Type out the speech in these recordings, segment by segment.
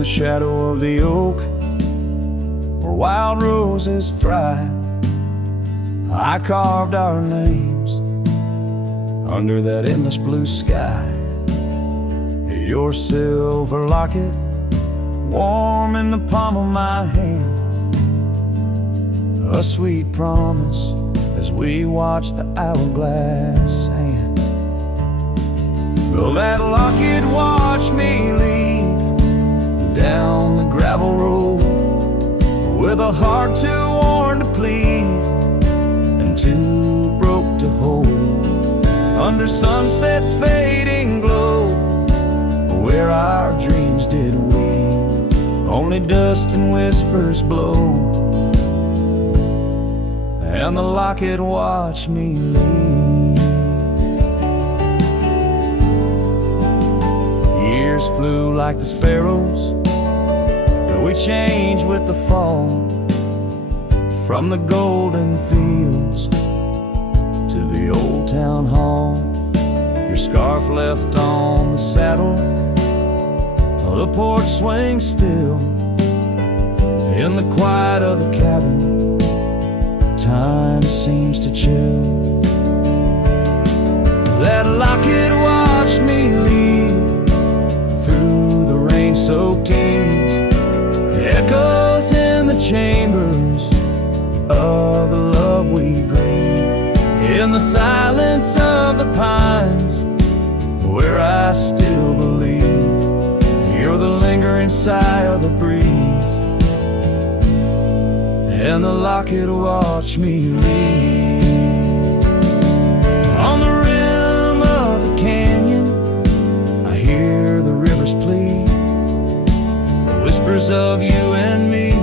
the shadow of the oak, where wild roses thrive, I carved our names under that endless blue sky. Your silver locket, warm in the palm of my hand, a sweet promise as we watch the hourglass sand. Will that locket watch me leave down the gravel road, with a heart too worn to plead and too broke to hold, under sunset's fading glow, where our dreams did weave, only dust and whispers blow, and the locket watched me leave. Years flew like the sparrows, but we changed with the fall, from the golden fields to the old town hall. Your scarf left on the saddle, the porch swings still, in the quiet of the cabin, time seems to chill. That locket watched me leave through the rain-soaked eaves, echoes in the chambers of the love we grieve, in the silence of the pines, where I still believe you're the lingering sigh of the breeze, and the locket watched me leave. On the rim of the canyon, I hear the rivers plead, the whispers of you and me,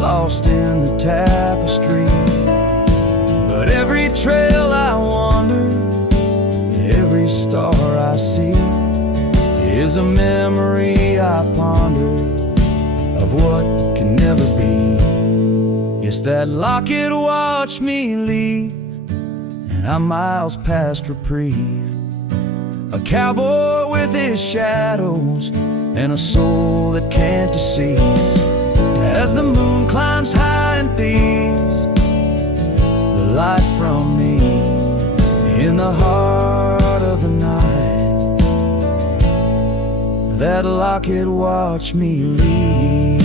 lost in the tapestry. But every trail I wander, every star I see, is a memory I ponder of what can never be. Yes, that locket watched me leave, and I'm miles past reprieve, a cowboy with his shadows and a soul that can't deceive. As the moon climbs high and thieves the light from me, in the heart of the night, that locket watched me leave.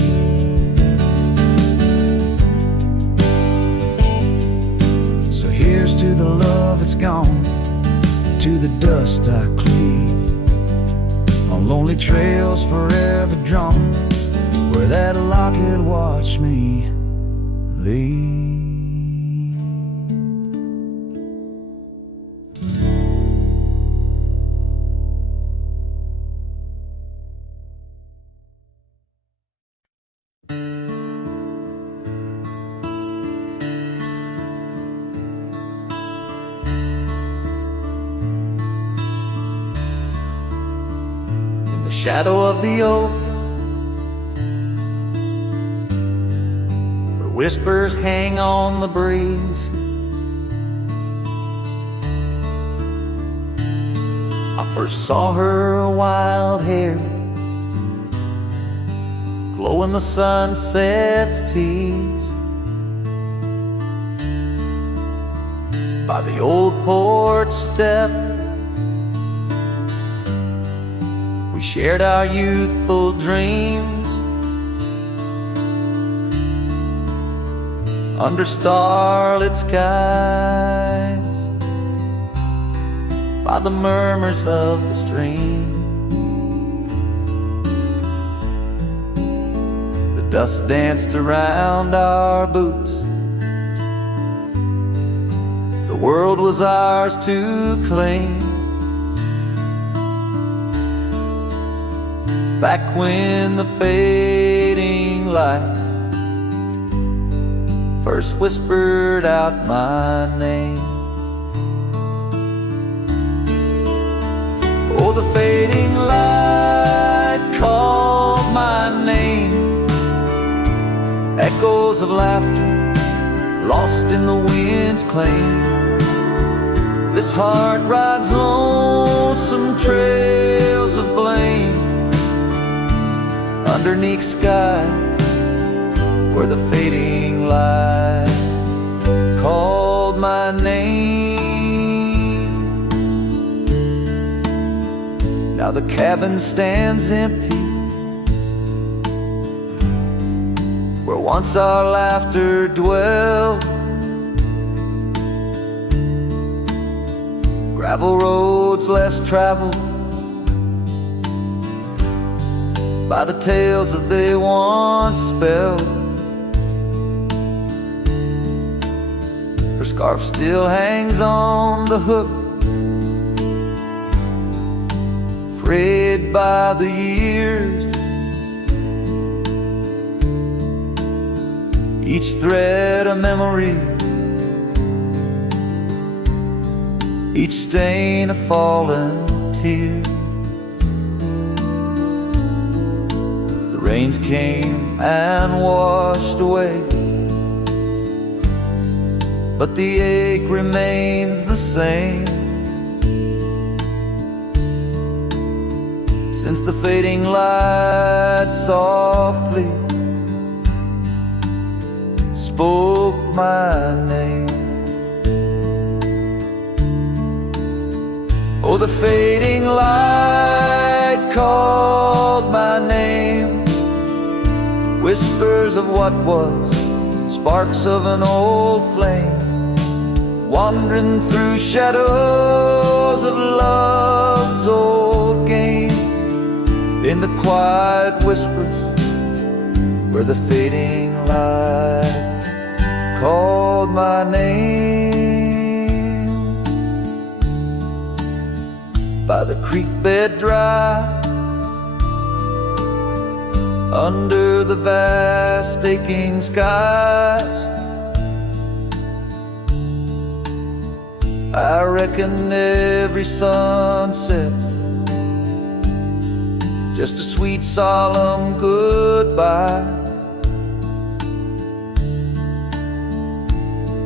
So here's to the love that's gone, to the dust I cleave, on lonely trails forever drawn, where that locket watched me leave. Shadow of the oak, where whispers hang on the breeze, I first saw her wild hair glow in the sunset's tease, by the old porch step. We shared our youthful dreams under starlit skies, by the murmurs of the stream. The dust danced around our boots, the world was ours to claim. Back when the fading light first whispered out my name. Oh, the fading light called my name, echoes of laughter lost in the wind's claim. This heart rides lonesome trails of blame, underneath skies where the fading light called my name. Now the cabin stands empty where once our laughter dwelled. Gravel roads less traveled by the tales that they once spelled. Her scarf still hangs on the hook, frayed by the years. Each thread a memory, each stain a fallen tear. The rains came and washed away, but the ache remains the same. Since the fading light softly spoke my name. Oh, the fading light called my name. Whispers of what was, sparks of an old flame, wandering through shadows of love's old game. In the quiet whispers where the fading light called my name. By the creek bed dry, under the vast aching skies, I reckon every sunset's just a sweet solemn goodbye.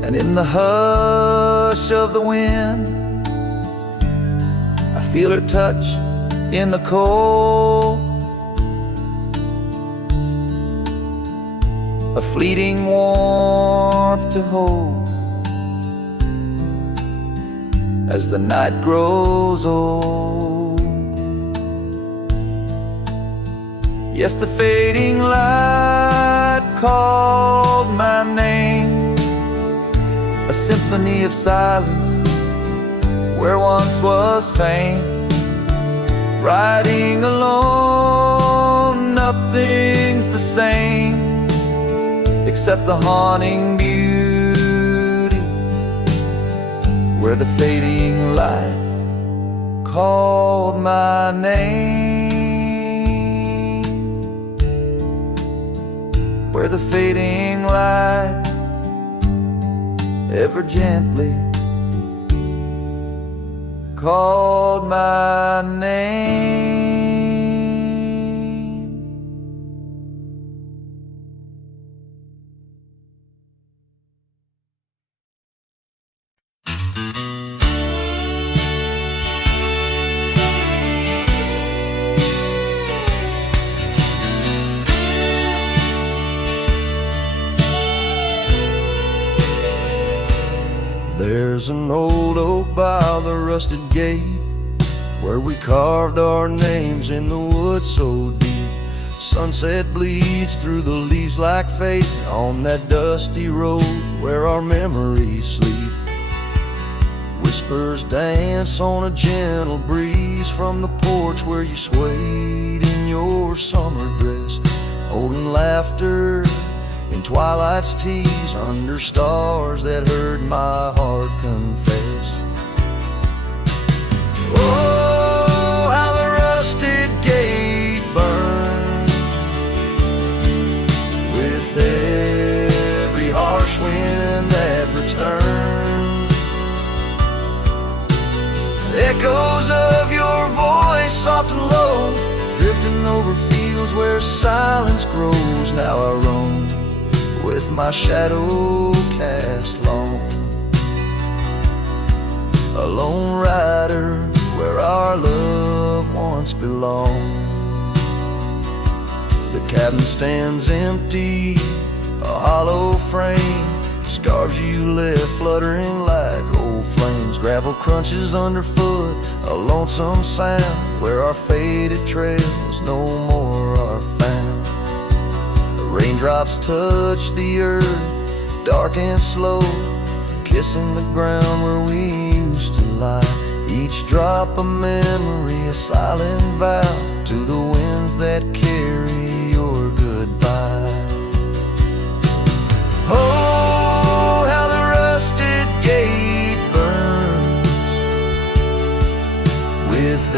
And in the hush of the wind, I feel her touch in the cold, a fleeting warmth to hold as the night grows old. Yes, the fading light called my name, a symphony of silence where once was fame. Riding alone, nothing's the same except the haunting beauty where the fading light called my name. Where the fading light ever gently called my name. There's an old oak by the rusted gate where we carved our names in the wood so deep. Sunset bleeds through the leaves like fate on that dusty road where our memories sleep. Whispers dance on a gentle breeze from the porch where you swayed in your summer dress, holding laughter in twilight's tease under stars that heard my heart confess. Oh, how the rusted gate burned with every harsh wind that returned. Echoes of your voice, soft and low, drifting over fields where silence grows. Now I roam with my shadow cast long, a lone rider where our love once belonged. The cabin stands empty, a hollow frame, scarves you left fluttering like old flames. Gravel crunches underfoot, a lonesome sound where our faded trails no more are found. The raindrops touch the earth, dark and slow, kissing the ground where we used to lie. Each drop a memory, a silent vow to the winds that carry your goodbye. Oh, how the rusted gate burns with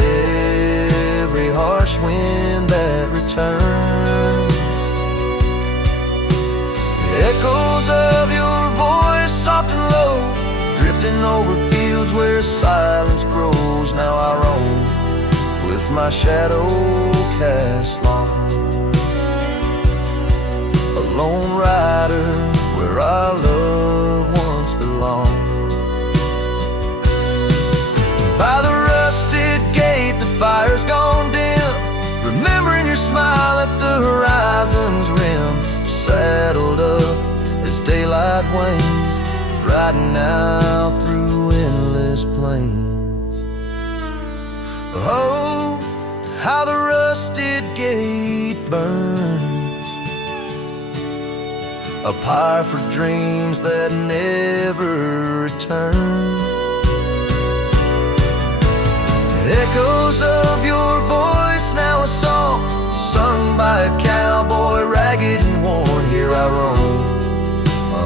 every harsh wind that returns. Echoes of your voice, soft and low, drifting over fields where silence grows. Now I roam with my shadow cast long, a lone rider where our love once belonged. By the rusted gate, the fire's gone dim, remembering your smile at the horizon's rim. Saddled up as daylight wanes, riding out through endless plains. Oh, how the rusted gate burns, a pyre for dreams that never return. Echoes of your voice, now a song sung by a cowboy, ragged and worn. Here I roam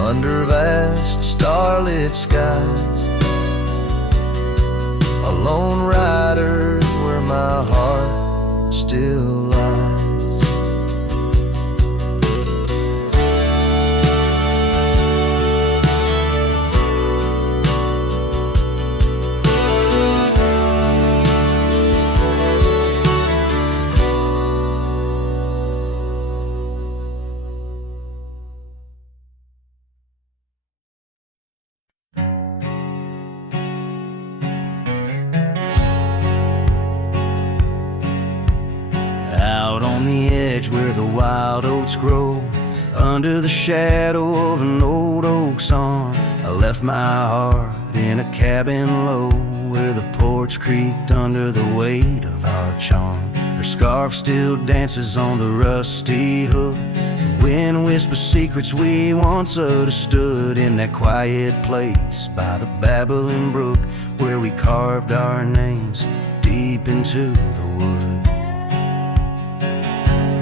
under vast starlit skies, a lone rider where my heart still lies. Where the wild oats grow, under the shadow of an old oak's arm, I left my heart in a cabin low, where the porch creaked under the weight of our charm. Her scarf still dances on the rusty hook, the wind whispers secrets we once understood, in that quiet place by the babbling brook, where we carved our names deep into the wood.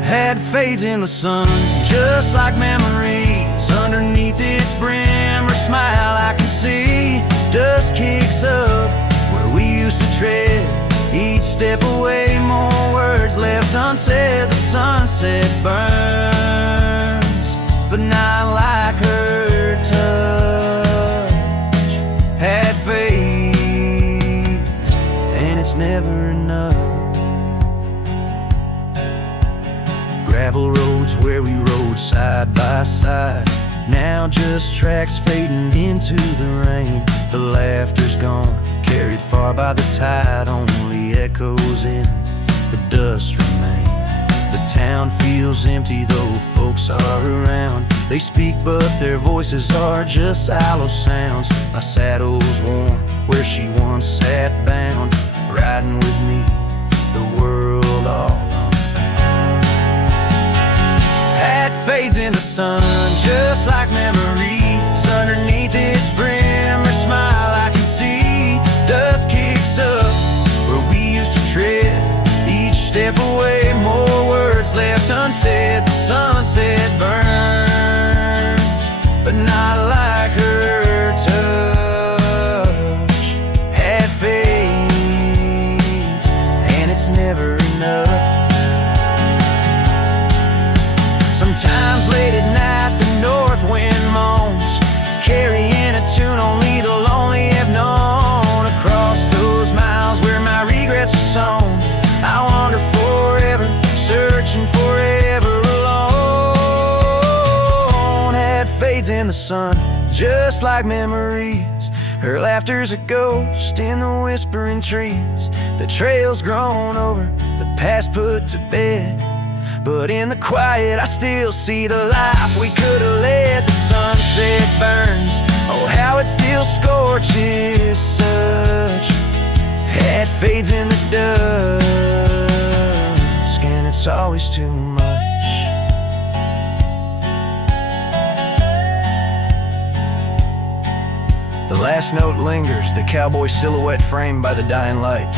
Head fades in the sun, just like memories. Underneath its brim, her smile I can see. Dust kicks up where we used to tread. Each step away, more words left unsaid. The sunset burns, but not like her touch. Head fades, and it's never enough. Gravel roads where we rode side by side, now just tracks fading into the rain. The laughter's gone, carried far by the tide, only echoes in the dust remain. The town feels empty though folks are around. They speak but their voices are just hollow sounds. My saddle's warm where she once sat bound, riding with me the world all fades in the sun, just like memories. Underneath its brim, her smile I can see. Dust kicks up where we used to tread. Each step away, more words left unsaid. The sunset burns, but not like her touch. Head fades, and it's never enough. Sometimes late at night the north wind moans, carrying a tune only the lonely have known. Across those miles where my regrets are sown, I wander forever, searching forever alone. Head fades in the sun, just like memories. Her laughter's a ghost in the whispering trees. The trail's grown over, the past put to bed. But in the quiet I still see the life we could have led. The sunset burns, oh how it still scorches such. It fades in the dusk, and it's always too much. The last note lingers, the cowboy silhouette framed by the dying light.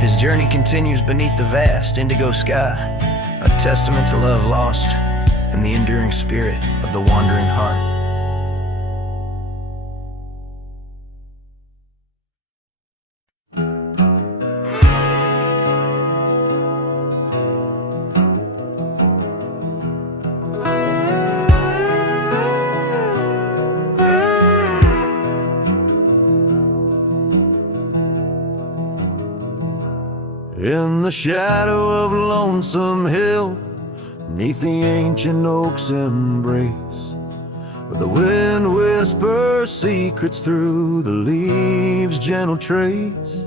His journey continues beneath the vast indigo sky, a testament to love lost and the enduring spirit of the wandering heart. In the shadow of Lonesome Hill, neath the ancient oak's embrace, where the wind whispers secrets through the leaves' gentle trace,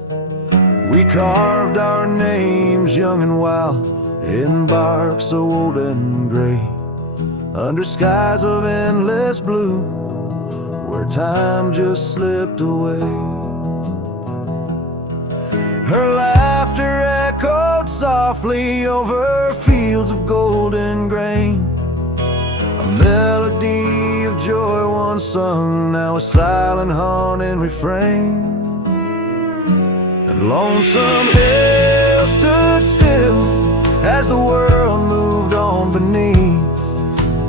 we carved our names young and wild in bark so old and gray, under skies of endless blue, where time just slipped away. Her laughter echoed softly over fields of golden grain, a melody of joy once sung, now a silent haunting refrain. And Lonesome Hill stood still as the world moved on beneath.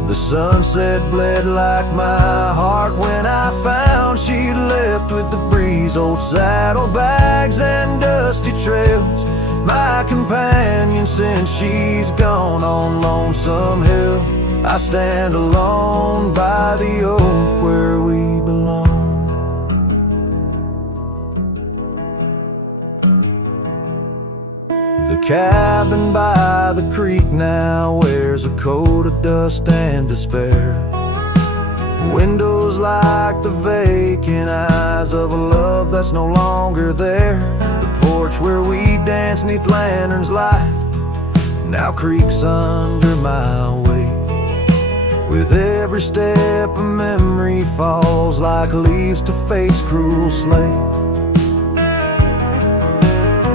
The sunset bled like my heart when I found she'd left with the breeze. Old saddlebags and dusty trails, my companion since she's gone. On Lonesome Hill I stand alone by the oak where we belong. The cabin by the creek now wears a coat of dust and despair. Windows like the vacant eyes of a love that's no longer there. The porch where we dance neath lanterns light now creaks under my weight. With every step a memory falls like leaves to fate's cruel slate.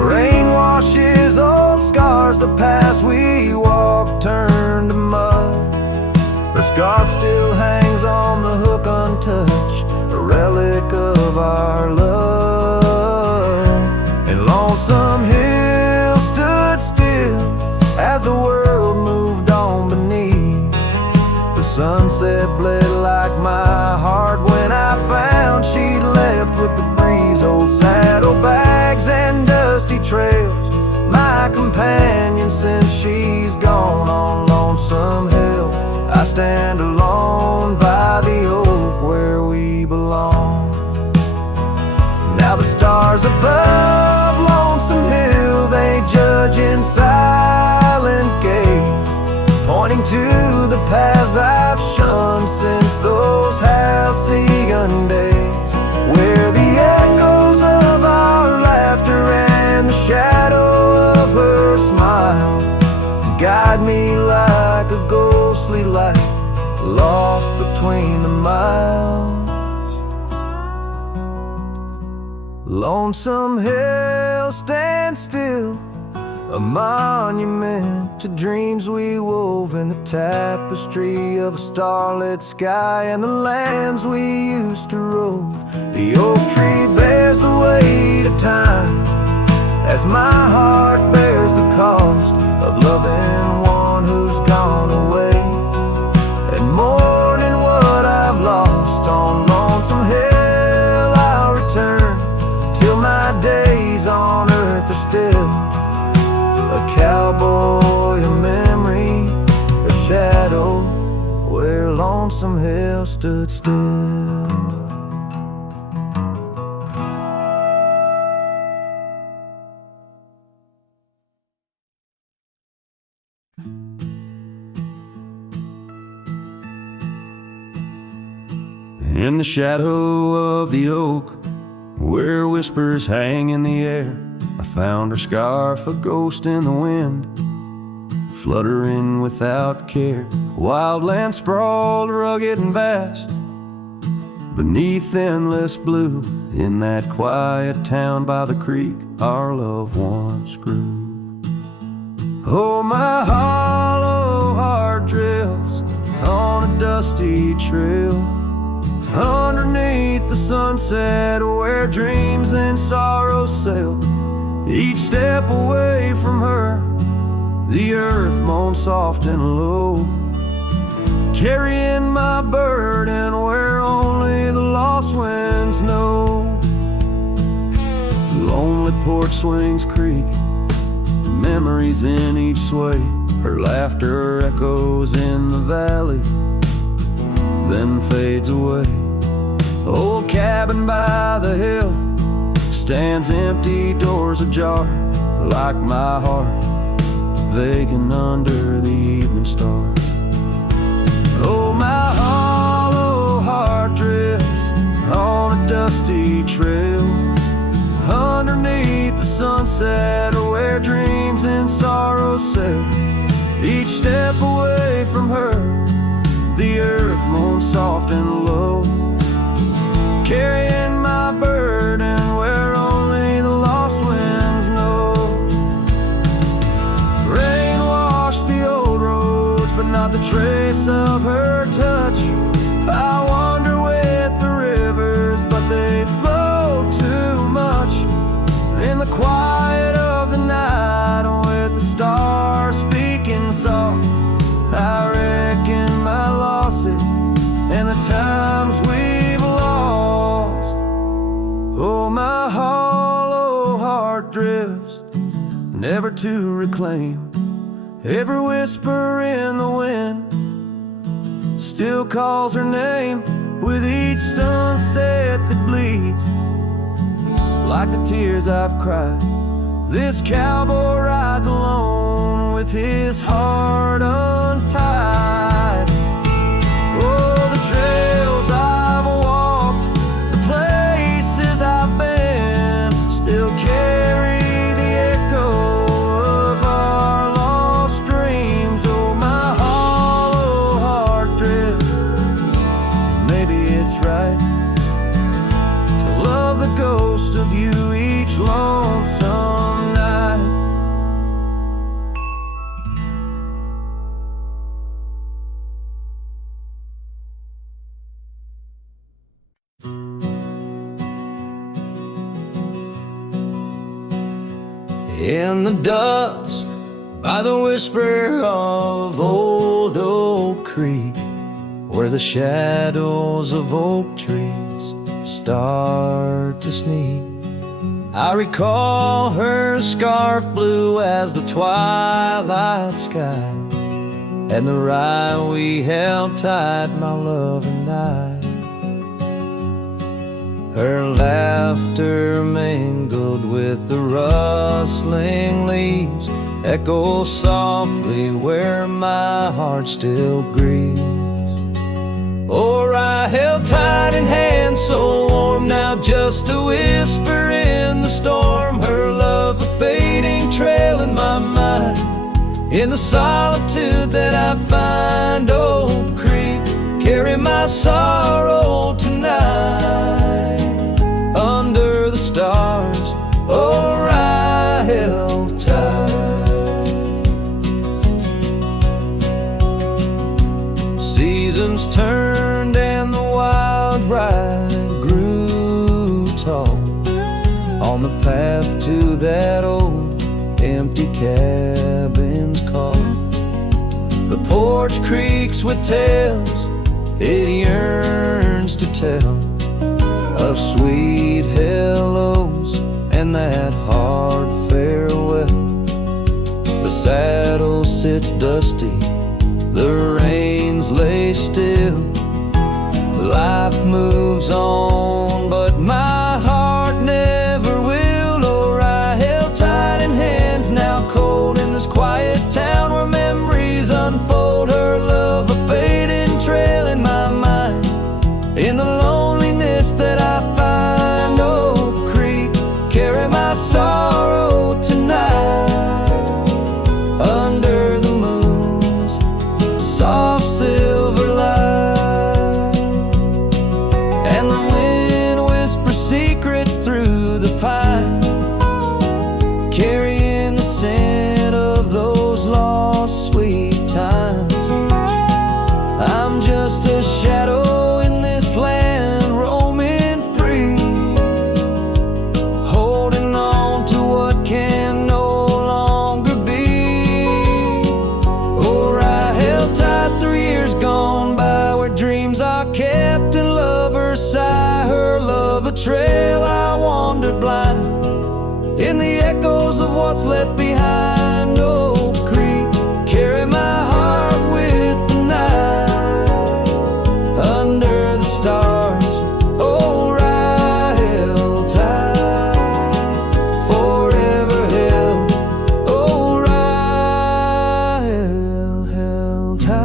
Rain washes old scars, the past we walked turned to mud. Her scarf still hangs on the hook untouched, a relic of our love. And Lonesome Hill stood still as the world moved on beneath. The sunset bled like my heart when I found she'd left with the breeze. Old saddlebags and dusty trails, my companion since she's gone. On Lonesome Hill I stand alone by the oak where we belong. Now the stars above Lonesome Hill, they judge in silent gaze, pointing to the paths I've shunned since those halcyon days, where the echoes of our laughter and the shadow of her smile guide me like a ghostly light lost between the miles. Lonesome Hill stands still, a monument to dreams we wove in the tapestry of a starlit sky and the lands we used to rove. The oak tree bears the weight of time as my heart bears the cost of loving one who's gone away, and mourning what I've lost. On Lonesome Hill I'll return till my days on earth are still a cowboy, a memory, a shadow where Lonesome Hill stood still. In the shadow of the oak, where whispers hang in the air, I found her scarf, a ghost in the wind, fluttering without care. Wildland sprawled, rugged and vast, beneath endless blue. In that quiet town by the creek, our love once grew. Oh, my hollow heart drifts on a dusty trail, underneath the sunset where dreams and sorrows sail. Each step away from her, the earth moans soft and low, carrying my burden where only the lost winds know. Lonely porch swings creak, memories in each sway. Her laughter echoes in the valley, then fades away. Old cabin by the hill stands empty, doors ajar, like my heart vacant under the evening star. Oh, my hollow heart drifts on a dusty trail, underneath the sunset where dreams and sorrows sail. Each step away from her, the earth moans soft and low, carrying my burden where only the lost winds know. Rain washed the old roads, but not the trace of her touch. I wander with the rivers, but they flow too much. In the quiet of the night, with the stars speaking soft, I reckon my losses and the times we've lost. Oh, my hollow heart drifts, never to reclaim. Every whisper in the wind still calls her name. With each sunset that bleeds like the tears I've cried, this cowboy rides alone with his heart untied. Oh, the trails I've walked, the places I've been, still carry the echo of our lost dreams. Oh, my hollow heart drifts, maybe it's right to love the ghost of you each lonesome night. In the dust, by the whisper of old Oak Creek, where the shadows of oak trees start to sneak, I recall her scarf blue as the twilight sky, and the rye we held tight, my love and I. Her laughter mingled with the rustling leaves, echoes softly where my heart still grieves. Or I held tight in hands so warm, now just a whisper in the storm. Her love a fading trail in my mind, in the solitude that I find. Oak Creek, carry my sorrow tonight. Under the stars, or I held tight. Seasons turned and the wild rye grew tall on the path to that old empty cabin's call. The porch creaks with tales it yearns to tell, of sweet hellos and that hard farewell. The saddle sits dusty, the reins lay still. Life moves on, but my heart never will. Or I held tight in hands, now cold in this quiet town where memories unfold. Her love a fading trail in my mind, in the loneliness that I find. Oak Creek, carry my sorrow tonight. Under the moon, kept in lover's side, her love a trail. I wandered blind in the echoes of what's left behind. Oak Creek, carry my heart with the night under the stars. Oh, right, held tight, forever held. Oh, right, held tight.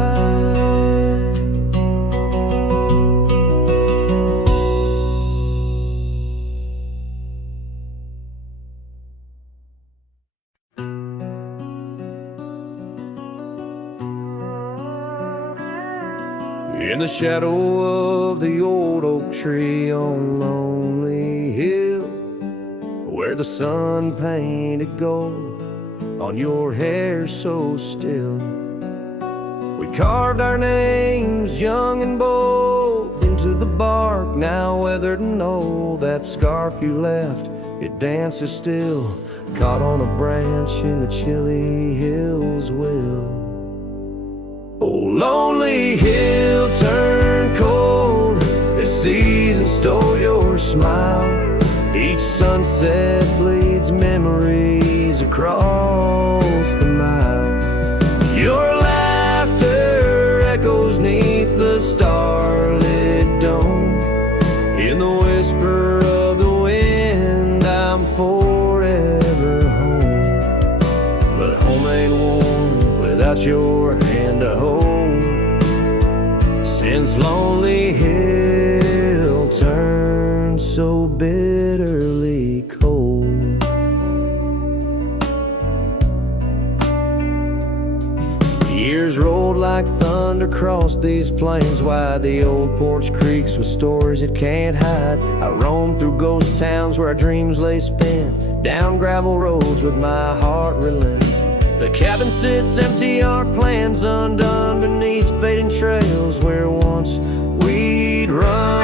In the shadow of the old oak tree on Lonely Hill, where the sun painted gold on your hair so still, we carved our names young and bold into the bark, now weathered and old. That scarf you left, it dances still, caught on a branch in the chilly hills will. Oh, lonely hill turned cold, this season stole your smile. Each sunset bleeds memories across the mile. Your laughter echoes neath the starlit dome. In the whisper of the wind, I'm forever home. But home ain't warm without your hand to hold. Since Lonely Hill turned so bitterly cold. Years rolled like thunder across these plains wide. The old porch creaks with stories it can't hide. I roamed through ghost towns where our dreams lay spent, down gravel roads with my heart relents. The cabin sits empty, our plans undone beneath fading trails where once we'd run.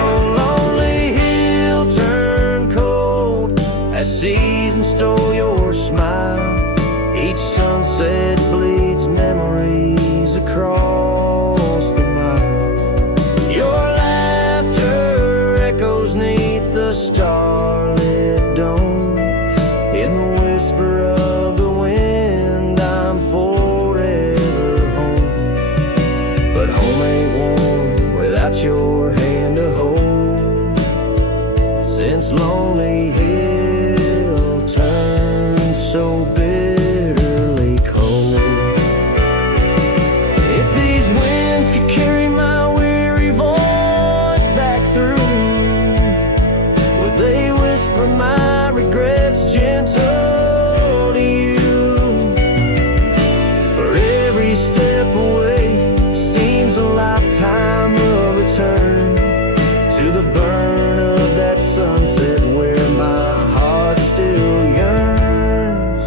Oh, lonely hill turned cold as season stole your smile. Each sunset bleeds memories across the mile. Your laughter echoes neath the starlit dome. In the whisper of the wind, I'm forever home. But home ain't warm without your hand to hold. Since Lonely Hill turned so bitterly cold. If these winds could carry my weary voice back through, would they whisper my regrets gentle to you? For every step away seems a lifetime of return to the burn of that sunset where my heart still yearns.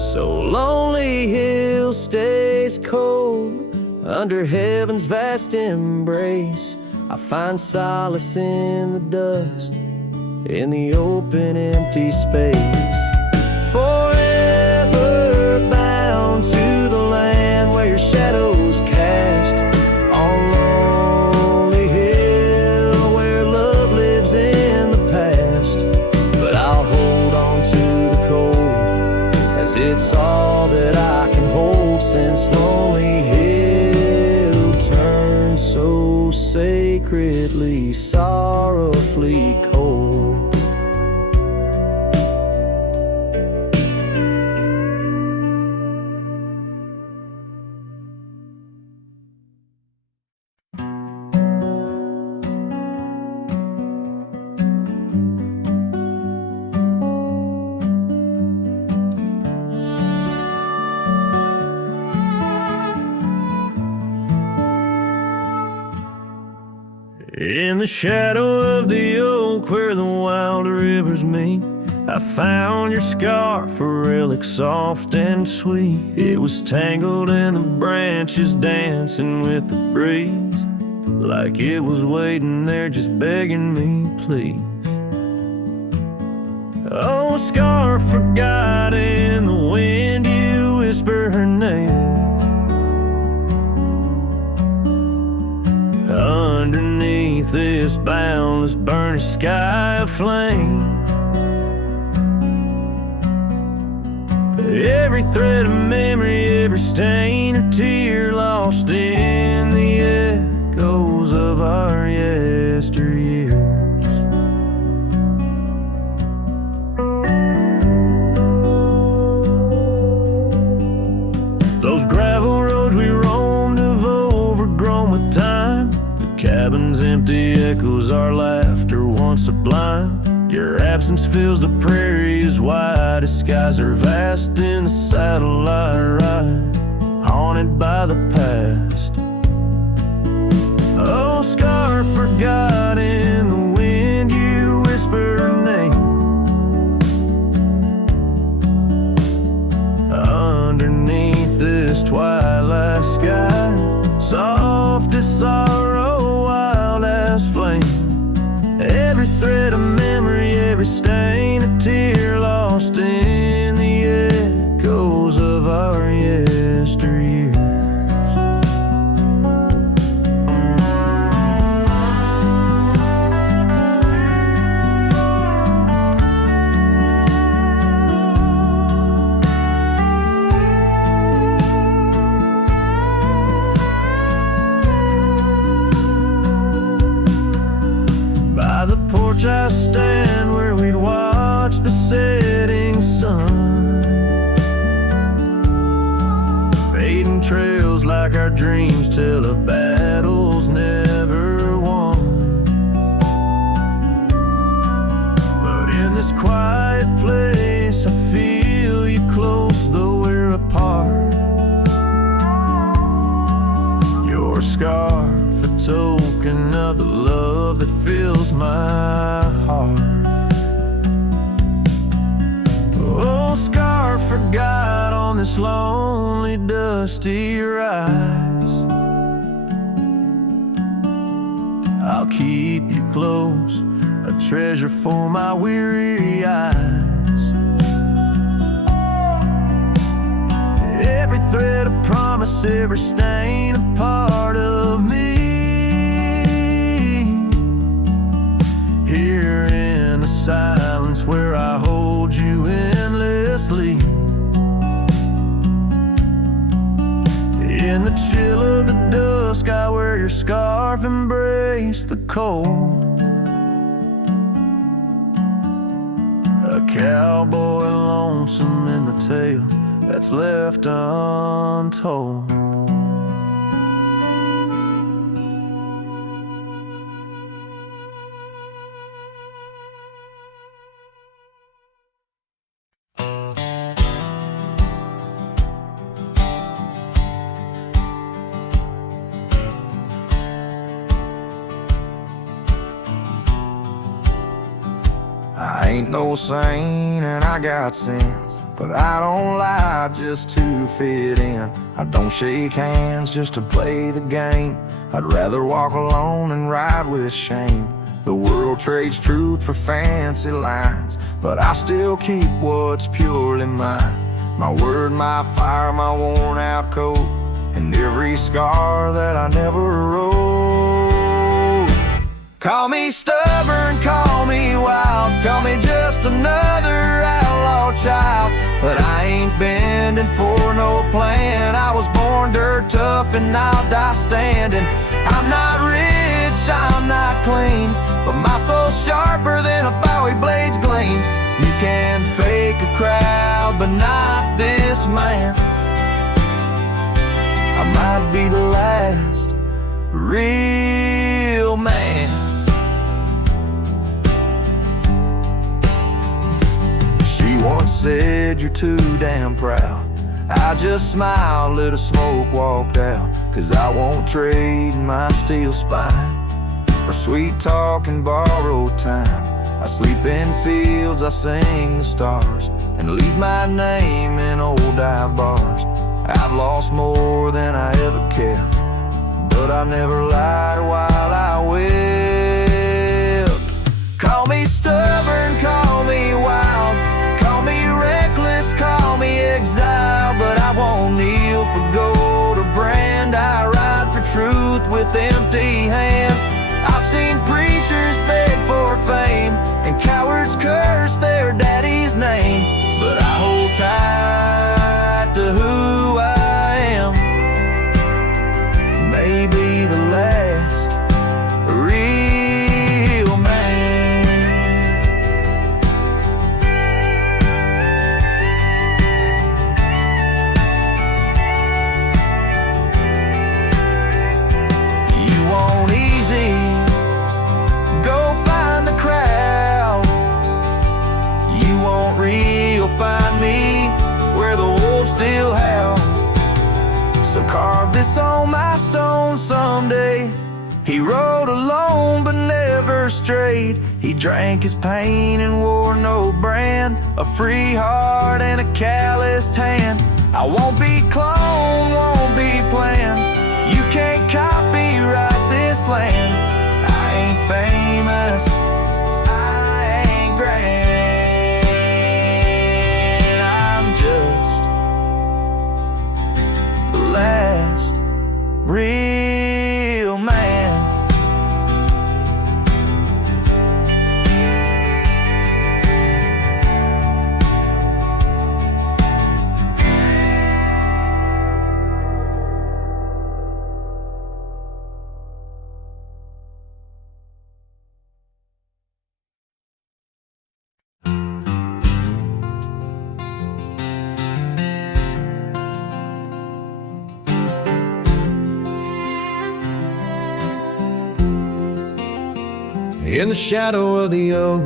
So Lonely Hill stays cold under heaven's vast embrace. I find solace in the dust, in the open empty space. Forever bound to the land where your shadows cast on Lonely Hill, where love lives in the past. But I'll hold on to the cold, as it's all that I can hold. Since Lonely Hill turned so sacredly, sorrowfully cold. In the shadow of the oak where the wild rivers meet, I found your scarf, a relic soft and sweet. It was tangled in the branches, dancing with the breeze, like it was waiting there just begging me, please. Oh, scarf forgot in the wind, you whisper her name. underneath this boundless burning sky of flame. Every thread of memory, every stain or tear lost in the echoes of our yesteryears. Those gravel roads we roamed have overgrown with time. The cabin's empty echoes our laughter once sublime. Your absence fills the prairie as wide as skies are vast in the satellite ride, haunted by the past. Oh, scar forgot in the wind, you whisper her name. Underneath this twilight sky, soft as sorrow, wild as flame. Every thread of memory, every stain a tear lost in the echoes of our yesteryears. I stand where we'd watch the setting sun, fading trails like our dreams tell of battles never won. But in this quiet place I feel you close though we're apart. Your scarf, a token of the love that fills my heart. Oh, scar forgot on this lonely dusty rise. I'll keep you close, a treasure for my weary eyes. Every thread a promise, every stain a part of me. Here in the silence where I hold you endlessly, in the chill of the dusk I wear your scarf, embrace the cold. A cowboy lonesome in the tale that's left untold. I ain't no saint and I got sins, but I don't lie just to fit in. I don't shake hands just to play the game. I'd rather walk alone and ride with shame. The world trades truth for fancy lines, but I still keep what's purely mine. My word, my fire, my worn out coat, and every scar that I never wrote. Call me stubborn, call me wild, call me just another outlaw child, but I ain't bending for no plan. I was born dirt tough and I'll die standing. I'm not rich, I'm not clean, but my soul's sharper than a Bowie blade's gleam. You can fake a crowd, but not this man. I might be the last real man. She once said, you're too damn proud. I just smiled, lit a smoke, walked out, 'cause I won't trade my steel spine for sweet talk and borrowed time. I sleep in fields, I sing the stars, and leave my name in old dive bars. I've lost more than I ever kept, but I never lied while I wept. Call me stubborn, call me wild, call me reckless, call me exile, but I won't kneel for gold or brand. I ride for truth with empty hands. face on my stone someday. He rode alone but never strayed. He drank his pain and wore no brand, a free heart and a calloused hand. I won't be cloned, won't be planned. You can't copyright this land. I ain't famous, I ain't grand. I'm just the last real man. In the shadow of the oak,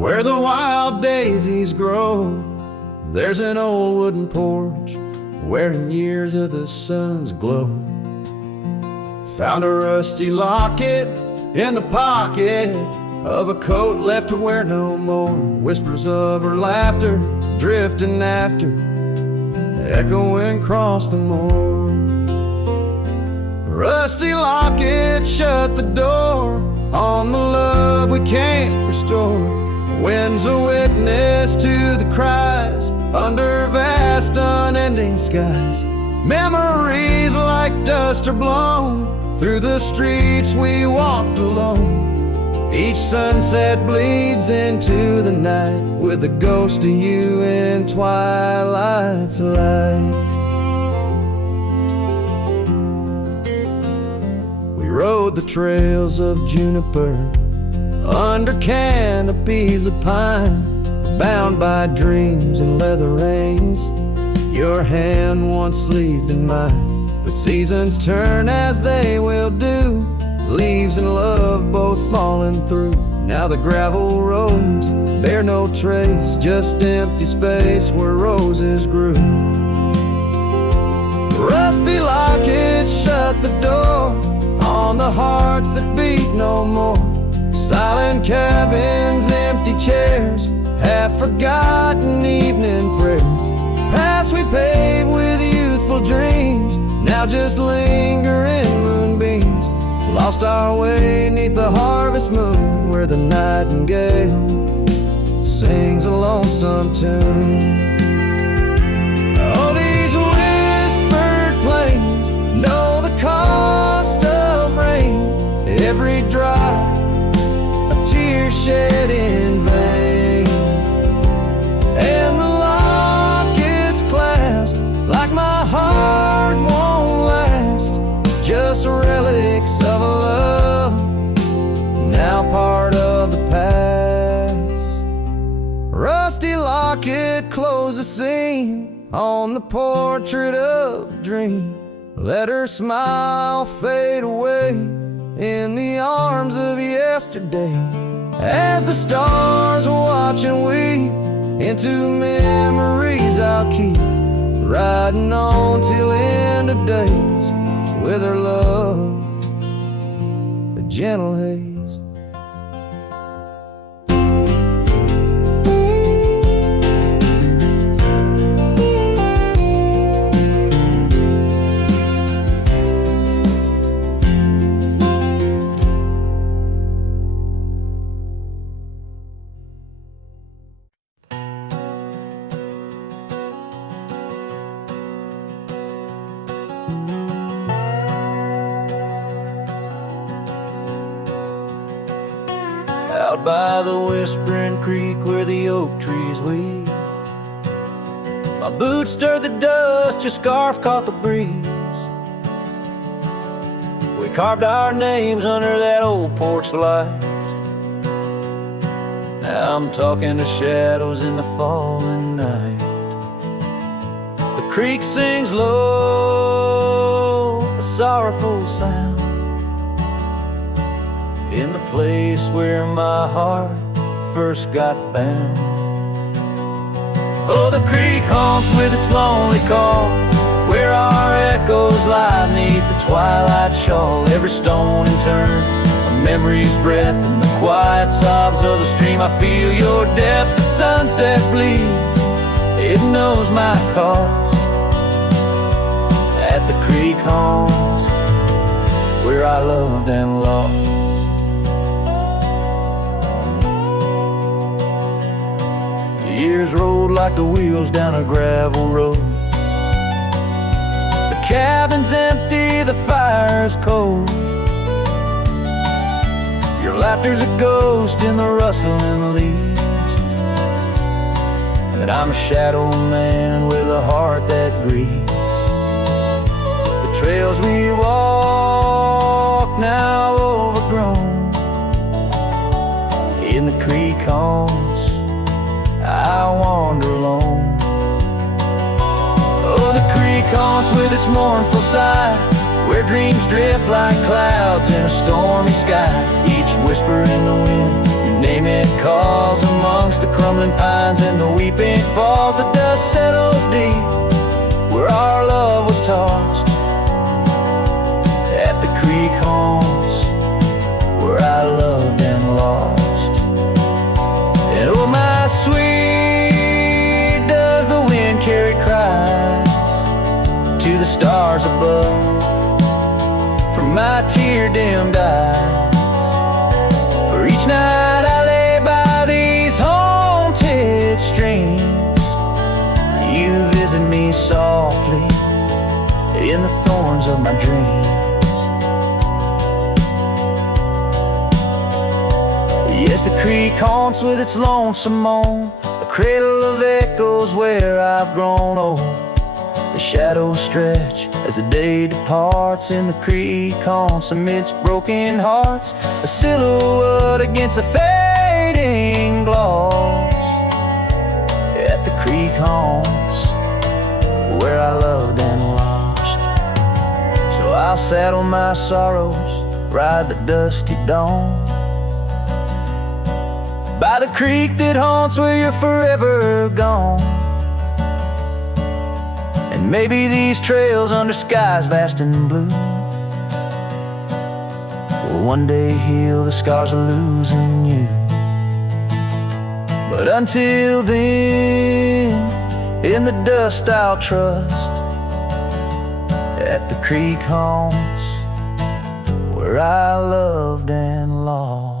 where the wild daisies grow, there's an old wooden porch wearing years of the sun's glow. Found a rusty locket in the pocket of a coat left to wear no more. Whispers of her laughter drifting after, echoing across the moor. Rusty locket shut the door on the love we can't restore. Wind's a witness to the cries under vast unending skies. Memories like dust are blown through the streets we walked alone. Each sunset bleeds into the night with a ghost of you in twilight's light. We rode the trails of juniper under canopies of pine, bound by dreams and leather reins. Your hand once sleeved in mine, but seasons turn as they will do. Leaves and love both falling through. Now the gravel roads bear no trace, just empty space where roses grew. Rusty locket shut the door on the hearts that beat no more. Silent cabins, empty chairs, half-forgotten evening prayers. Past we paved with youthful dreams, now just linger in moonbeams. Lost our way 'neath the harvest moon, where the nightingale sings a lonesome tune. Oh, these whispered plains know the cost of rain. Every drop shed in vain, and the locket's clasp like my heart won't last. Just relics of a love now part of the past. Rusty locket close the seam on the portrait of a dream. Let her smile fade away in the arms of yesterday. As the stars watch and weep into memories I'll keep, riding on till end of days with her love, a gentle haze. Out by the whispering creek where the oak trees weep, my boots stirred the dust, your scarf caught the breeze. We carved our names under that old porch light. Now I'm talking to shadows in the falling night. The creek sings low, a sorrowful sound, in the place where my heart first got bound. Oh, the creek haunts with its lonely call, where our echoes lie beneath the twilight shawl. Every stone and turn, a memory's breath, and the quiet sobs of the stream. I feel your depth, the sunset bleed, it knows my cost. At the creek homes, where I loved and lost. The years rolled like the wheels down a gravel road. The cabin's empty, the fire's cold. Your laughter's a ghost in the rustling leaves. And I'm a shadow man with a heart that grieves. The trails we walk now overgrown. In the creek homes I wander alone. Oh, the creek haunts with its mournful sigh, where dreams drift like clouds in a stormy sky. Each whisper in the wind, you name it, calls amongst the crumbling pines and the weeping falls. The dust settles deep where our love was tossed. At the creek homes, where I loved and lost. And oh, my sweet, does the wind carry cries to the stars above from my tear-dimmed eyes? For each night I lay by these haunted streams, you visit me softly in the thorns of my dreams. Yes, the creek haunts with its lonesome moan, a cradle of echoes where I've grown old. The shadows stretch as the day departs in the creek haunts amidst broken hearts, a silhouette against the fading gloss. At the creek haunts, where I loved and lost. So I'll saddle my sorrows, ride the dusty dawn, by the creek that haunts where you're forever gone. And maybe these trails under skies vast and blue will one day heal the scars of losing you. But until then, in the dust I'll trust. At the creek homes, where I loved and lost.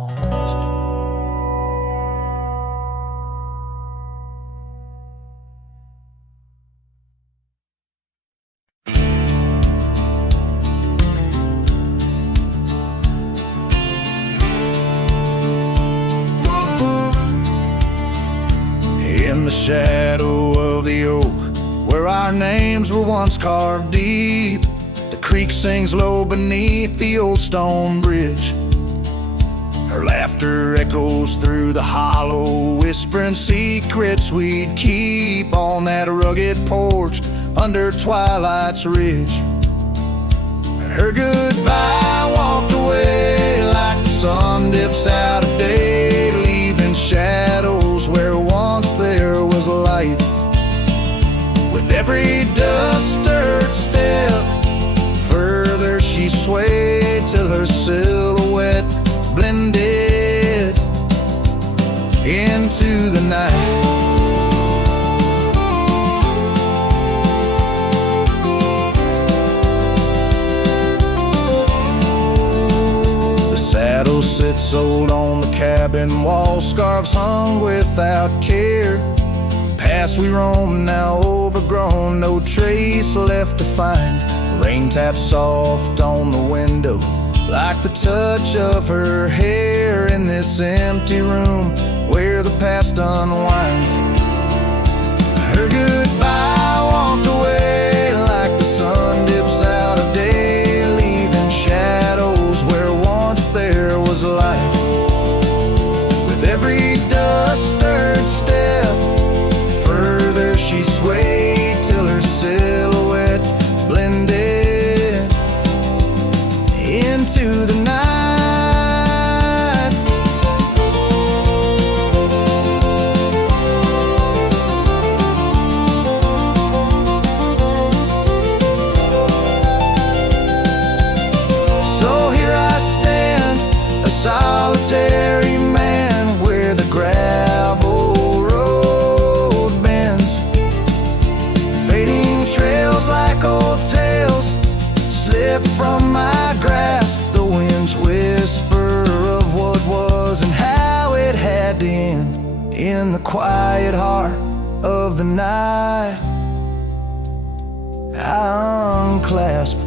In the shadow of the oak, where our names were once carved deep, the creek sings low beneath the old stone bridge. Her laughter echoes through the hollow, whispering secrets we'd keep on that rugged porch under twilight's ridge. Her goodbye walked away like the sun dips out of day, leaving shadows where once there was light. With every dust-stirred step, further she swayed till her silhouette blended into the night. The saddle sits old on the cabin wall, scarves hung without care. Past we roam, now overgrown, no trace left to find. Rain taps soft on the window, like the touch of her hair in this empty room where the past unwinds. Her goodbye walked away like the sun dips out of day, leaving shadows where once there was light. With every dust-stirred step, further she swayed till her silhouette blended into the night. the night, I unclasped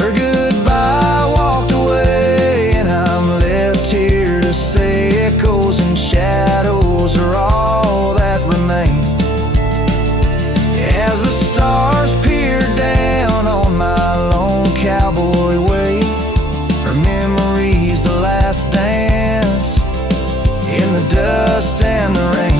her goodbye, walked away, and I'm left here to say echoes and shadows are all that remain. As the stars peer down on my lone cowboy way, her memory's the last dance in the dust and the rain.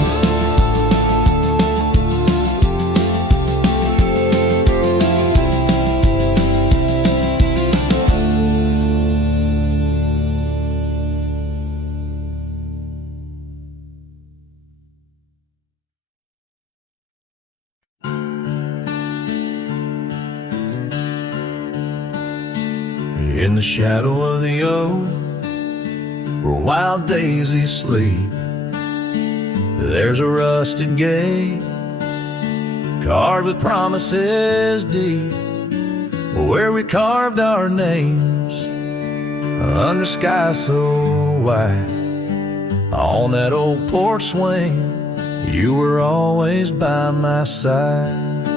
In the shadow of the oak, where wild daisies sleep, there's a rusted gate carved with promises deep, where we carved our names under sky so white. On that old porch swing, you were always by my side.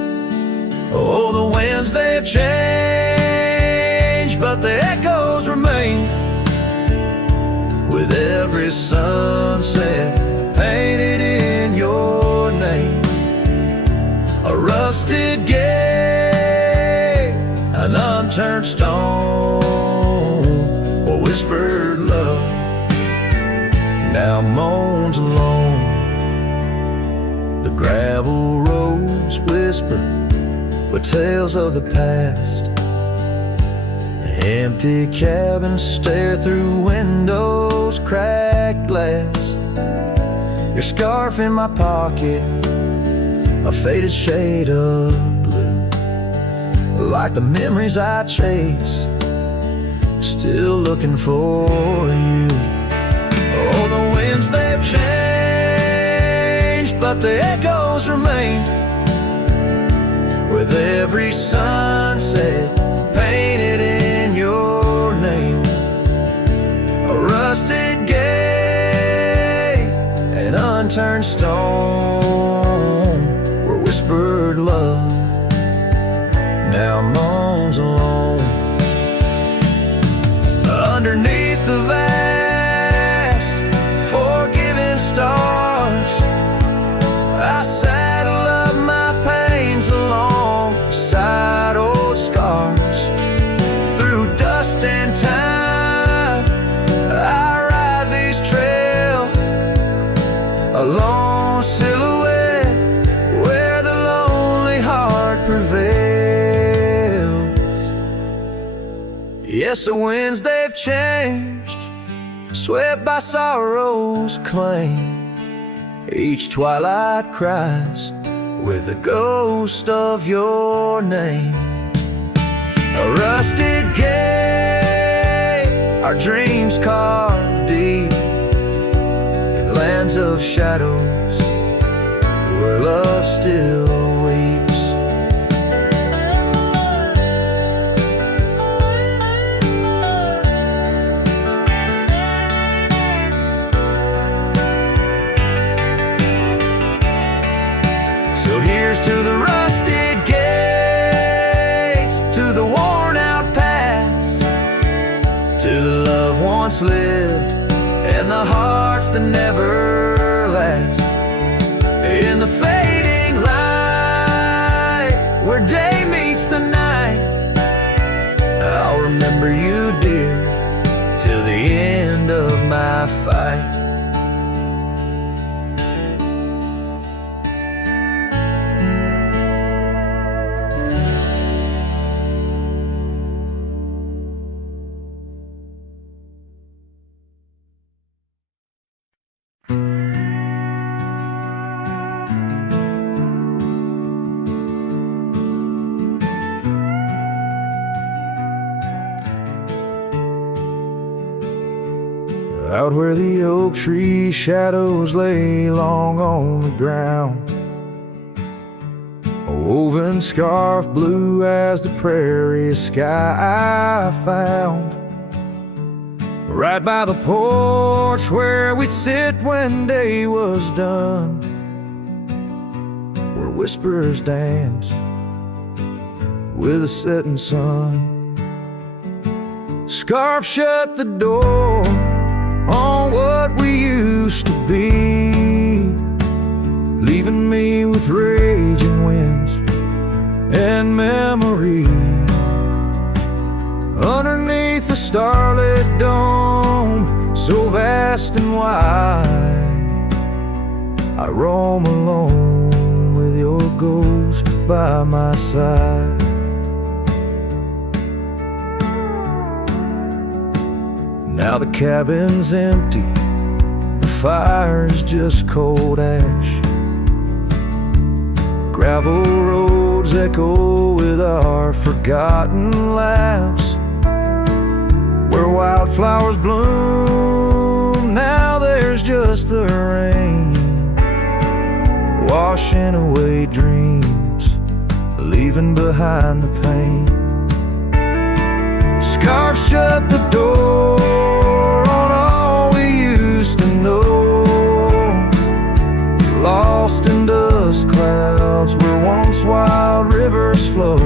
Oh, the winds, they've changed, but the echoes remain. With every sunset painted in your name, a rusted gate, an unturned stone, a whispered love now moans alone. The gravel roads whisper with tales of the past. Empty cabins stare through windows, cracked glass. Your scarf in my pocket, a faded shade of blue, like the memories I chase, still looking for you. Oh, the winds, they've changed, but the echoes remain. With every sunset painted in your name, a rusted gate, an unturned stone, where whispered love now moans alone. Underneath the vast, forgiving stars, I saddle up my pains alongside old scars. Through dust and time, I ride these trails, a lone silhouette where the lonely heart prevails. Yes, the winds, they've changed, swept by sorrow's claim. Each twilight cries with the ghost of your name. A rusted gate, our dreams carved deep in lands of shadows where love still weeps. So here's to the rusted gates, to the worn out paths, to the love once lived and the hearts that never last. In the fading light, where day meets the night, I'll remember you, dear, till the end of my fight. Out where the oak tree shadows lay long on the ground, a woven scarf blue as the prairie sky I found. Right by the porch where we'd sit when day was done, Whispers dance with the setting sun. Scarf shut the door on what we used to be, leaving me with raging winds and memory. Underneath the starlit dome, so vast and wide, I roam alone with your ghost by my side. Now the cabin's empty, the fire's just cold ash. Gravel roads echo with our forgotten laughs. Where wildflowers bloom, now there's just the rain, washing away dreams, leaving behind the pain. Scarf shut the door on all we used to know, lost in dust clouds where once wild rivers flow.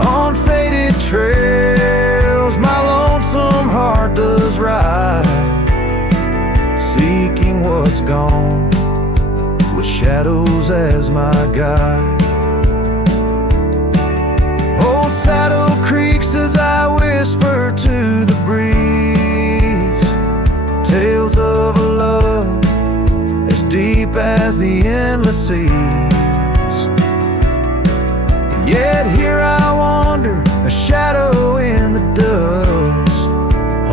On faded trails my lonesome heart does ride, seeking what's gone with shadows as my guide. Old saddle creaks as I whisper to the breeze, tales of a love as deep as the endless seas. Yet here I wander, a shadow in the dust,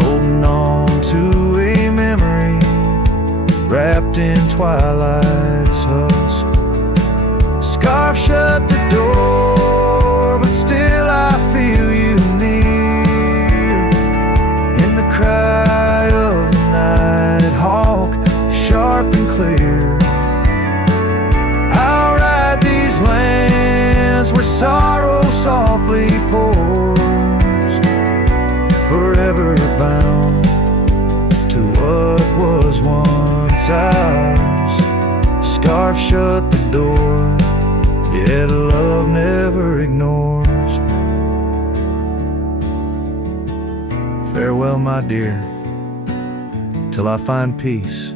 holding on to a memory wrapped in twilight's husk. Scarf shut the door, but still I feel you near, in the cry of the night hawk, sharp and clear. I'll ride these lands where sorrow softly pours, forever bound to what was once ours. Scarf shut the door, yet love never ignores. Farewell, my dear, till I find peace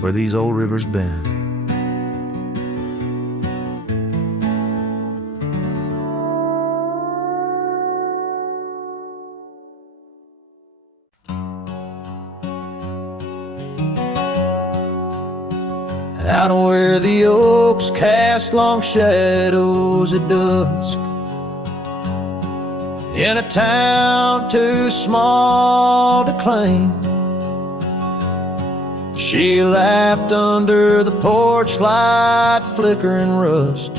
where these old rivers bend. Out where the oaks cast long shadows at dusk, in a town too small to claim, she laughed under the porch light flickering rust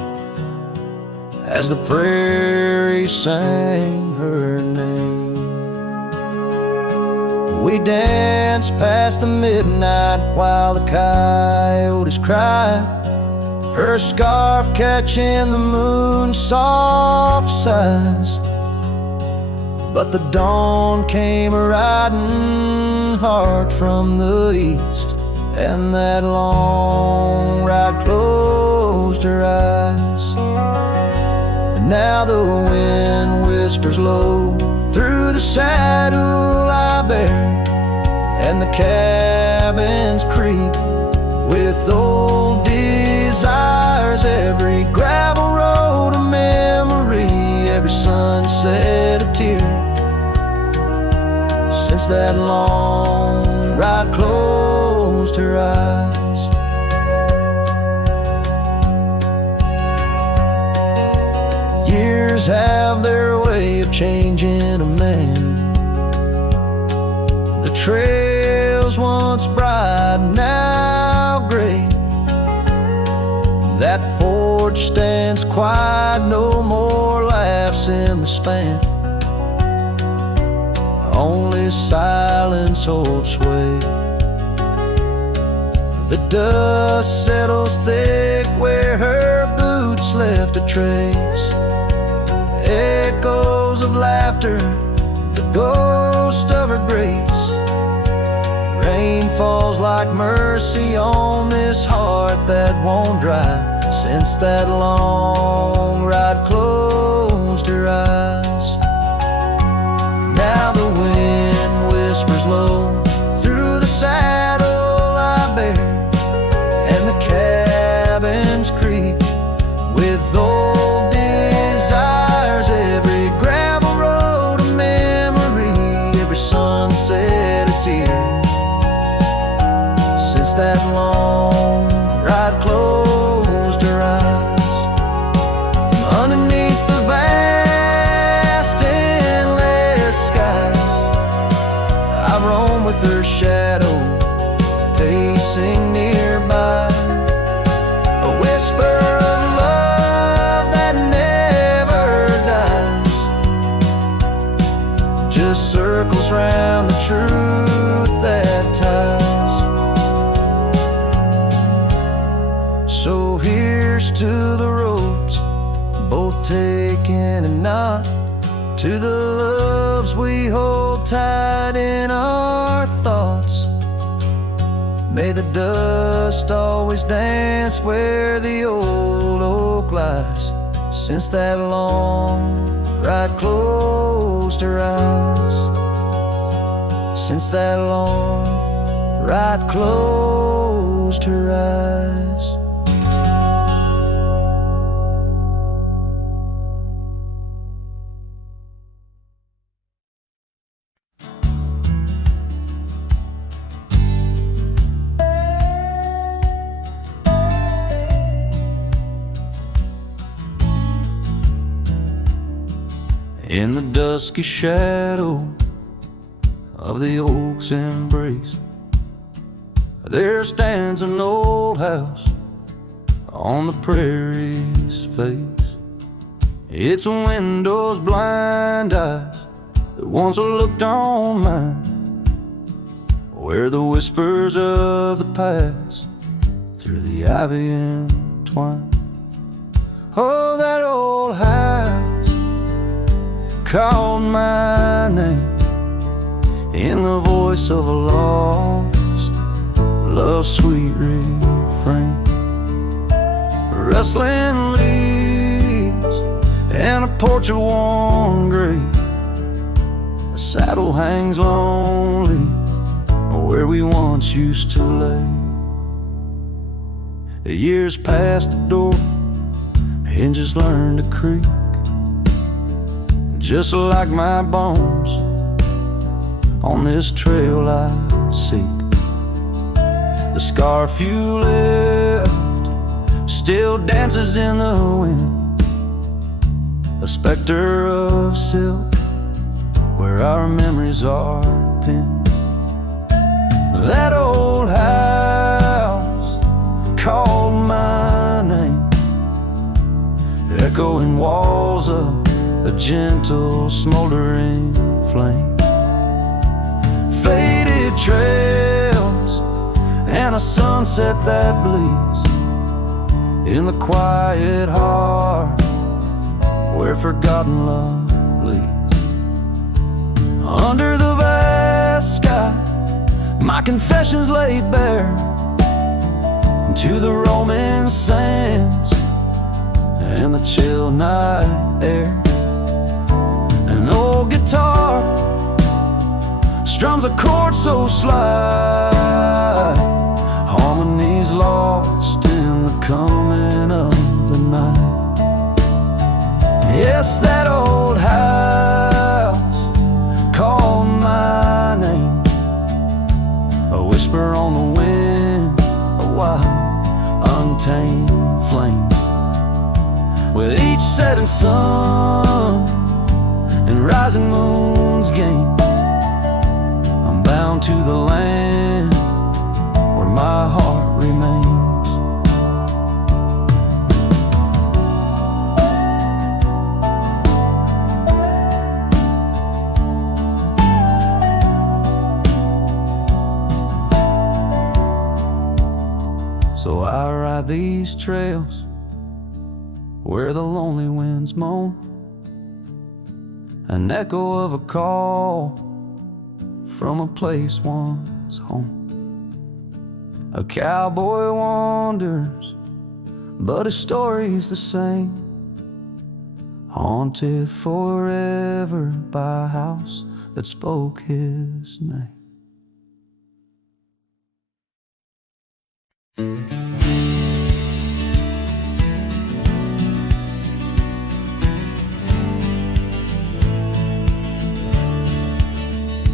as the prairie sang her name. We danced past the midnight while the coyotes cried, her scarf catching the moon's soft sighs. But the dawn came riding hard from the east, and that long ride closed her eyes. And now the wind whispers low through the saddle I bear, and the cabins creak with old desires. Every gravel road a memory, every sunset a tear, since that long ride closed her eyes. Years have their way of changing a man. The trails once bright, now gray. That porch stands quiet, no more laughs in the span. Only silence holds sway. The dust settles thick where her boots left a trace. Echoes of laughter, the ghost of her grace, Rain falls like mercy on this heart that won't dry. Since that long ride closed her eyes, now the wind whispers low through the saddle I bear, and the cabins creak with old desires. Every gravel road a memory, every sunset a tear. Since that long ride closed her eyes, underneath the vast endless skies, I roam with her shadow pacing nearby. A whisper of love that never dies, just circles round the truth that ties. So here's to the roads, both taken and not, to the loves we hold tight in our thoughts. May the dust always dance where the old oak lies. Since that long ride closed her eyes, since that long ride closed her eyes. In the dusky shadow of the oak's embrace, there stands an old house on the prairie's face. Its windows blind eyes that once looked on mine, where the whispers of the past through the ivy entwine. Oh, that old house called my name in the voice of a lost love's sweet refrain. Rustling leaves and a porch of worn grape, a saddle hangs lonely where we once used to lay. The years past the door, hinges learned to creak, just like my bones on this trail I seek. The scarf you left still dances in the wind, a specter of silk where our memories are pinned. That old house called my name, echoing walls of a gentle smoldering flame. Faded trails and a sunset that bleeds in the quiet heart where forgotten love leads. Under the vast sky, my confessions laid bare to the roaming sands and the chill night air. An old guitar strums a chord so slight, harmonies lost in the coming of the night. Yes, that old house called my name, a whisper on the wind, a wild, untamed flame. With each setting sun and rising moon's game, I'm bound to the land where my heart remains. So I ride these trails where the lonely winds moan, an echo of a call from a place once its home. A cowboy wanders, but his story's the same, haunted forever by a house that spoke his name.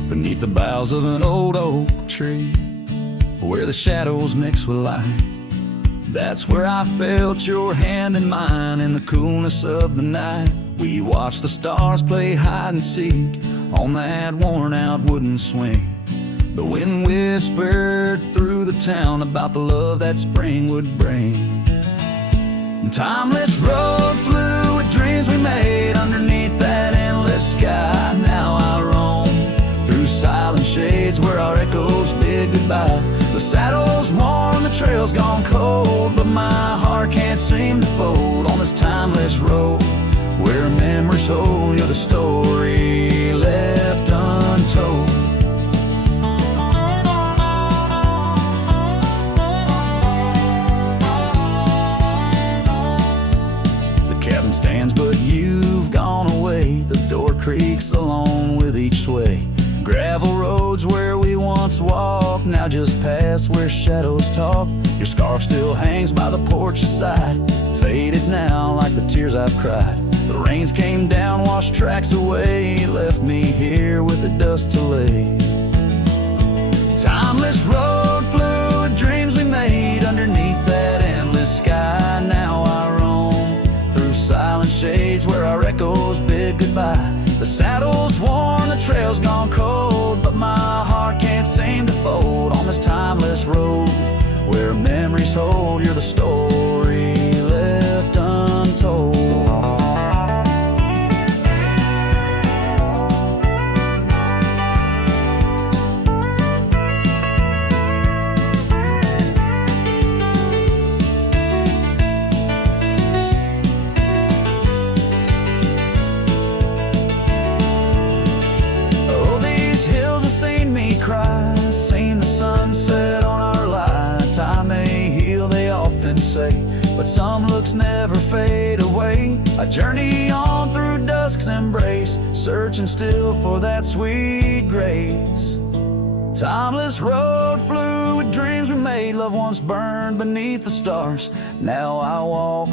Beneath the boughs of an old oak tree, where the shadows mix with light, that's where I felt your hand in mine in the coolness of the night. We watched the stars play hide and seek on that worn out wooden swing. The wind whispered through the town about the love that spring would bring. Timeless road flew with dreams we made underneath that endless sky. Now I roam through silent shades where our echoes bid goodbye. The saddle's worn, the trail's gone cold, but my heart can't seem to fold on this timeless road where memories hold. You're the story left untold. The cabin stands, but you've gone away. The door creaks along with each sway. Gravel roads where we once walked, now just past where shadows talk. Your scarf still hangs by the porch's side, faded now like the tears I've cried. The rains came down, washed tracks away, left me here with the dust to lay. Timeless road flew with dreams we made underneath that endless sky. Now I roam through silent shades where our echoes bid goodbye. The saddle's worn, the trail's gone cold, but my heart can't seem to fold on this timeless road where memories hold. You're the story left untold. But some looks never fade away. I journey on through dusk's embrace, searching still for that sweet grace. Timeless road flew with dreams we made. Love once burned beneath the stars. Now I walk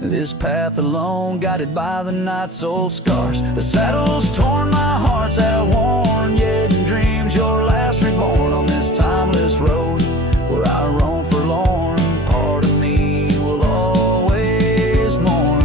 this path alone, guided by the night's old scars. The saddle's torn, my heart's outworn, yet in dreams your last reborn on this timeless road where I roam forlorn. Part of me will always mourn.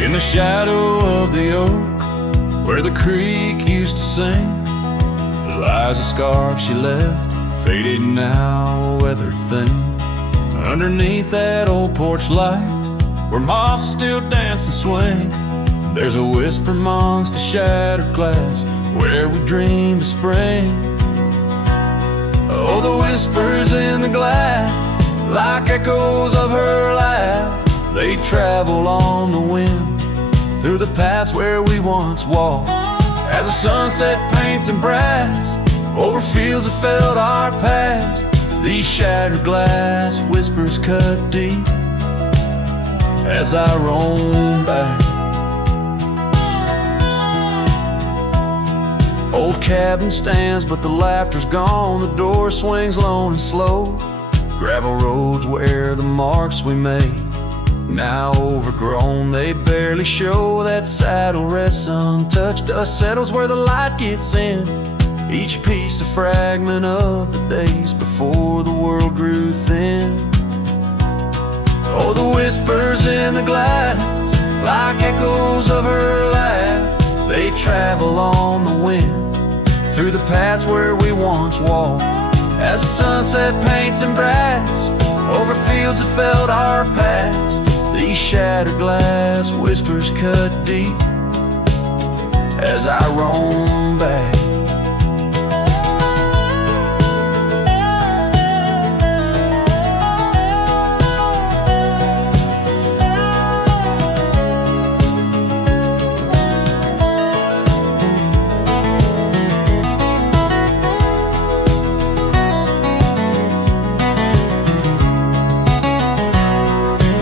In the shadow of the oak, where the creek used to sing, lies a scarf she left, faded now, a weathered thing. Underneath that old porch light, where moths still dance and swing, there's a whisper amongst the shattered glass, where we dreamed of spring. Oh, the whispers in the glass, like echoes of her laugh, they travel on the wind through the paths where we once walked. As the sunset paints in brass over fields that felt our past, these shattered glass whispers cut deep as I roam back. Old cabin stands, but the laughter's gone. The door swings lone and slow. Gravel roads where the marks we made, now overgrown, they barely show. That saddle rests untouched, dust settles where the light gets in. Each piece a fragment of the days before the world grew thin. Oh, the whispers in the glass, like echoes of her laugh, they travel on the wind through the paths where we once walked. As the sunset paints in brass over fields that felt our past, these shattered glass whispers cut deep as I roam back.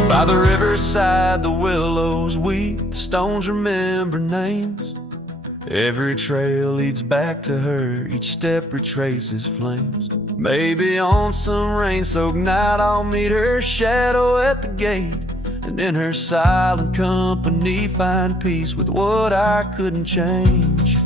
By the riverside, the willows weep, the stones remember names. Every trail leads back to her, each step retraces flames. Maybe on some rain-soaked night I'll meet her shadow at the gate, and in her silent company find peace with what I couldn't change.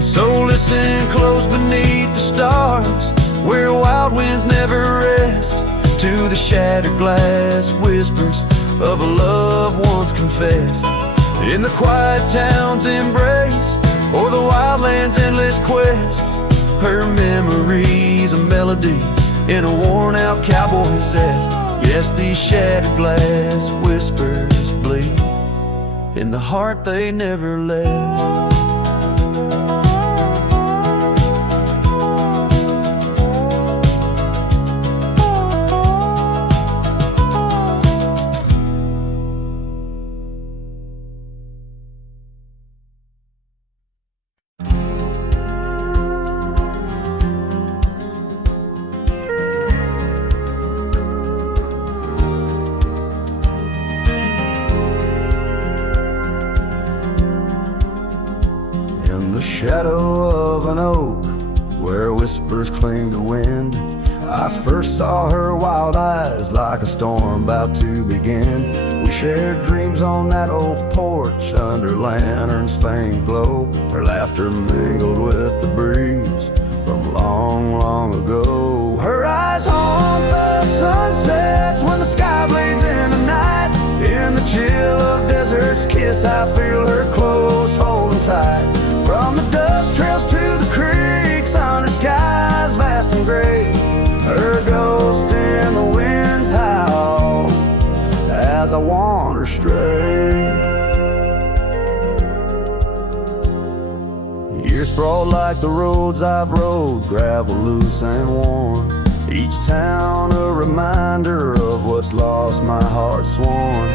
So listen close beneath the stars, where wild winds never rest, to the shattered glass whispers of a love once confessed. In the quiet town's embrace, or the wildland's endless quest, her memory's a melody in a worn-out cowboy zest. Yes, these shattered glass whispers bleed in the heart they never left. Shadow of an oak where whispers cling to wind, I first saw her wild eyes like a storm about to begin. We shared dreams on that old porch under lanterns' faint glow. Her laughter mingled with the breeze from long, long ago. Her eyes haunt the sunsets when the sky blades in the night. In the chill of desert's kiss I feel her close, holding tight. From the dust trails to the creeks, under skies vast and gray, her ghost in the winds howl as I wander stray. Years sprawled like the roads I've rode, gravel loose and worn. Each town a reminder of what's lost, my heart sworn.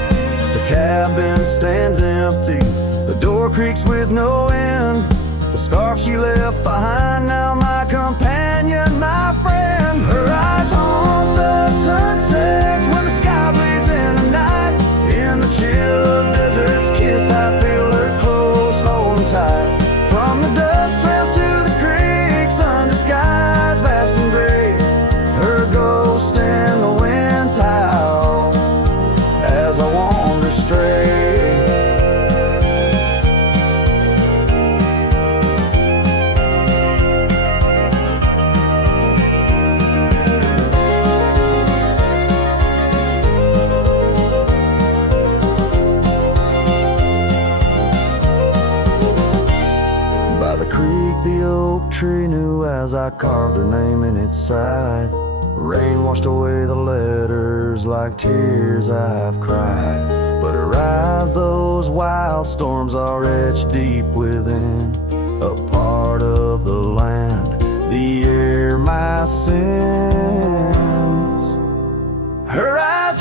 The cabin stands empty, the door creaks with no end. The scarf she left behind, now my companion, my friend. Her eyes haunt the sunsets when the sky bleeds in the night. In the chill of desert's kiss I feel her close, holding tight. From the dust trails to the creeks, under skies vast and gray, her ghost in the winds howl as I wander stray. Tree knew as I carved her name in its side. Rain washed away the letters like tears I've cried. But her eyes, those wild storms are etched deep within, a part of the land, the air, my sins. Her eyes